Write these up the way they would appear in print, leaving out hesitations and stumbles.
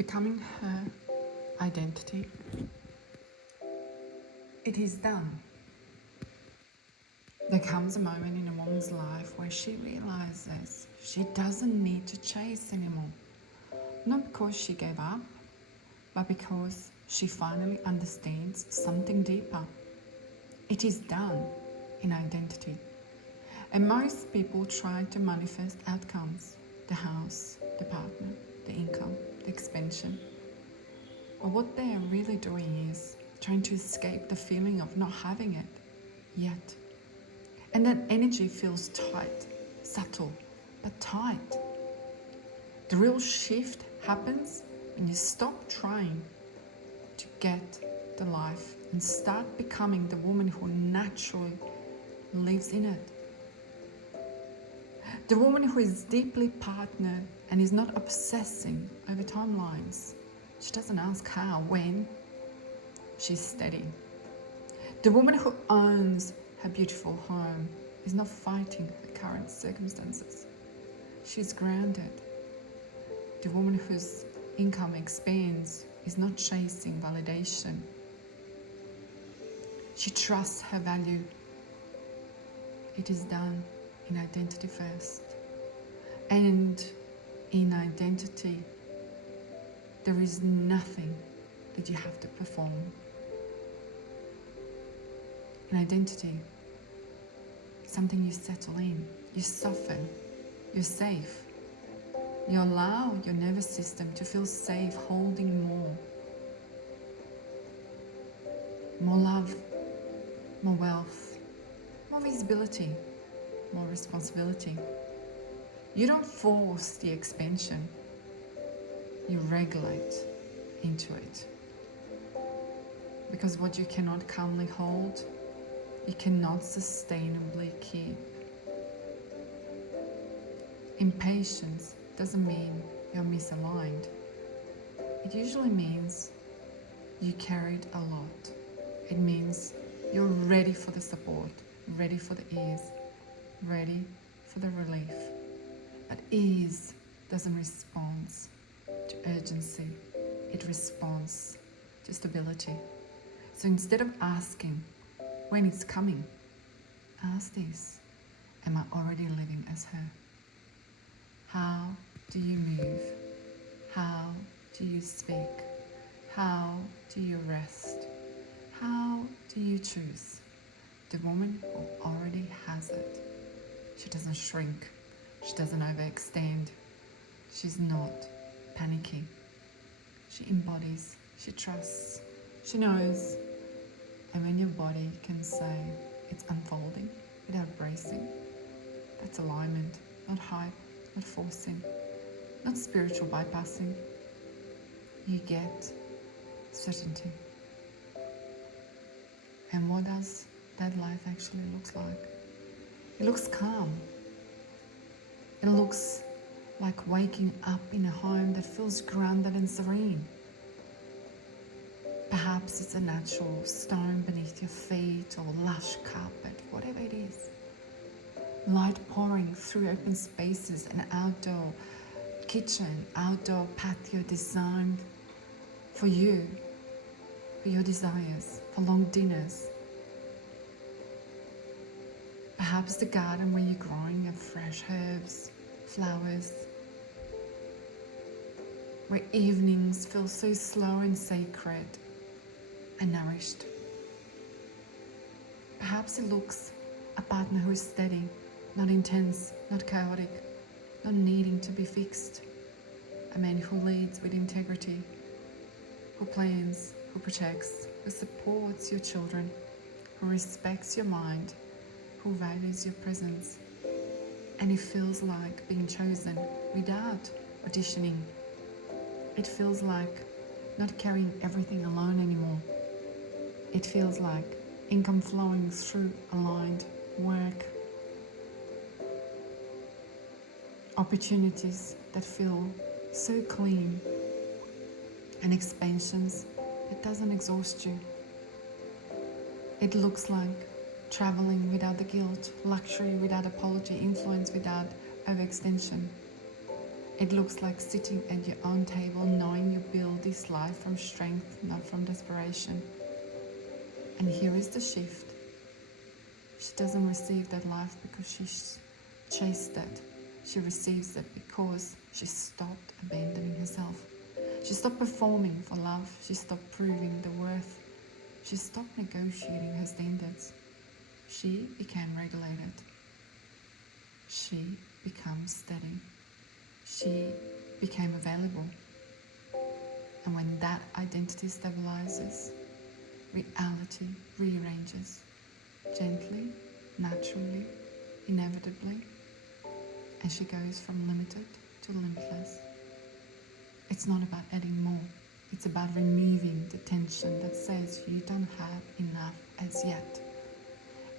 becoming her identity. It is done. There comes a moment in a woman's life where she realizes she doesn't need to chase anymore. Not because she gave up, but because she finally understands something deeper. It is done in identity. And most people try to manifest outcomes: the house, the partner, the income, the expansion. But what they are really doing is trying to escape the feeling of not having it yet. And that energy feels tight, subtle, but tight. The real shift happens when you stop trying to get the life and start becoming the woman who naturally lives in it. The woman who is deeply partnered and is not obsessing over timelines. She doesn't ask how, when. She's steady. The woman who owns her beautiful home is not fighting her current circumstances. She's grounded. The woman whose income expands is not chasing validation. She trusts her value. It is done in identity first. And in identity, there is nothing that you have to perform. In identity, something you settle in, you soften, you're safe. You allow your nervous system to feel safe, holding more. More love, more wealth, more visibility, more responsibility. You don't force the expansion, you regulate into it. Because what you cannot calmly hold, you cannot sustainably keep. Impatience doesn't mean you're misaligned. It usually means you carried a lot. It means you're ready for the support, ready for the ease, ready for the relief. But ease doesn't respond to urgency. It responds to stability. So instead of asking when it's coming, ask this: am I already living as her? How do you move? How do you speak? How do you rest? How do you choose? The woman who already has it. She doesn't shrink. She doesn't overextend. She's not panicking. She embodies. She trusts. She knows. And when your body can say it's unfolding without bracing, that's alignment, not hype, not forcing, not spiritual bypassing. You get certainty. And what does that life actually look like? It looks calm. It looks like waking up in a home that feels grounded and serene. Perhaps it's a natural stone beneath your feet or lush carpet, whatever it is. Light pouring through open spaces, an outdoor kitchen, outdoor patio designed for you, for your desires, for long dinners. Perhaps the garden where you're growing your fresh herbs, flowers, where evenings feel so slow and sacred and nourished. Perhaps it looks a partner who is steady, not intense, not chaotic, not needing to be fixed. A man who leads with integrity, who plans, who protects, who supports your children, who respects your mind, who values your presence. And it feels like being chosen without auditioning. It feels like not carrying everything alone anymore. It feels like income flowing through aligned work. Opportunities that feel so clean, and expansions that doesn't exhaust you. It looks like traveling without the guilt, luxury without apology, influence without overextension. It looks like sitting at your own table, knowing you build this life from strength, not from desperation. And here is the shift. She doesn't receive that life because she chased that. She receives it because she stopped abandoning herself. She stopped performing for love. She stopped proving the worth. She stopped negotiating her standards. She became regulated. She becomes steady. She became available. And when that identity stabilizes, reality rearranges gently, naturally, inevitably, and she goes from limited to limitless. It's not about adding more. It's about removing the tension that says you don't have enough as yet.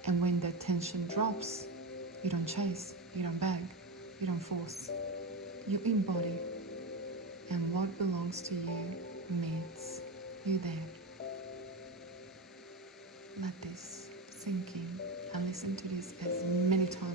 And when that tension drops, you don't chase, you don't beg, you don't force. You embody, and what belongs to you meets you there. Let this sink in and listen to this as many times